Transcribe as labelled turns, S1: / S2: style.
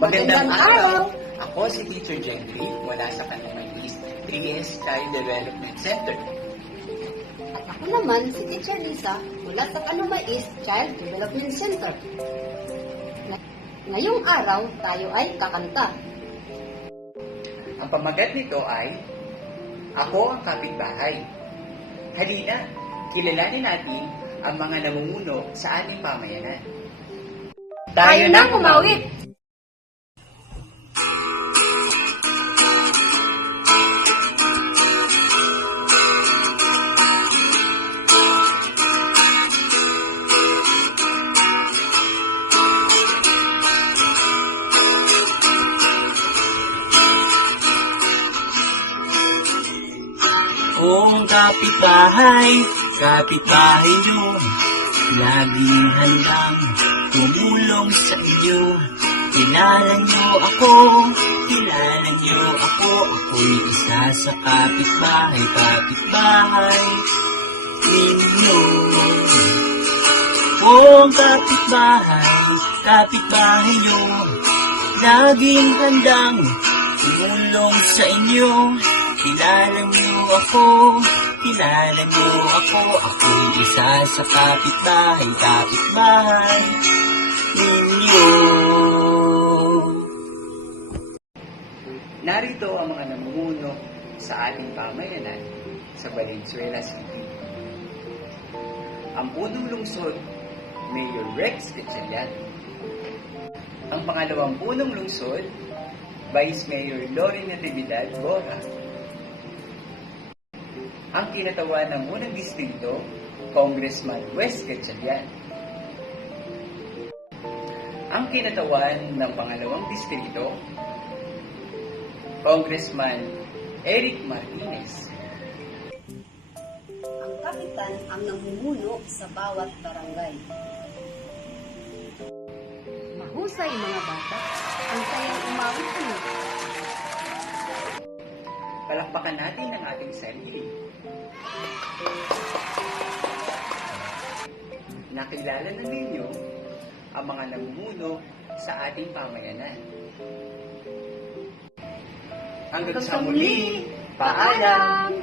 S1: Magandang araw! Ako si Teacher Gentry mula sa Kanunay East 3S Child Development Center.
S2: At ako naman si Teacher Lisa mula sa Kanuma East Child Development Center. Ngayong araw, tayo ay kakanta.
S1: Ang pamagat nito ay Ako ang Kapitbahay. Halina, kilalanin natin ang mga namumuno sa ating pamayanan.
S2: Tayo nang umawit!
S3: Kung kapitbahay, kapitbahay nyo, laging handang tumulong sa inyo. Kilala nyo ako, kilala nyo ako, ako'y isa sa kapitbahay, kapitbahay ninyo. Kung kapitbahay, kapitbahay nyo, laging handang tumulong sa inyo. Kilala niyo ako, kilala niyo ako, ako'y isa sa kapitbahay, kapitbahay ninyo.
S1: Narito ang mga namumuno sa ating pamayanan sa Valenzuela City. Ang punong lungsod, Mayor Rex Gatchalian. Ang pangalawang punong lungsod, Vice Mayor Loren Natividad Bora. Ang kinatawan ng unang distrito, Congressman Wes Gatchalian. Ang kinatawan ng pangalawang distrito, Congressman Eric Martinez.
S2: Ang kapitan ang namumuno sa bawat barangay. Mahusay mga bata, ang sayang umawit ano.
S1: Palakpakan natin ang ating sarili. Nakilala na ninyo ang mga namumuno sa ating pamayanan. Hanggang sa muli, paalam!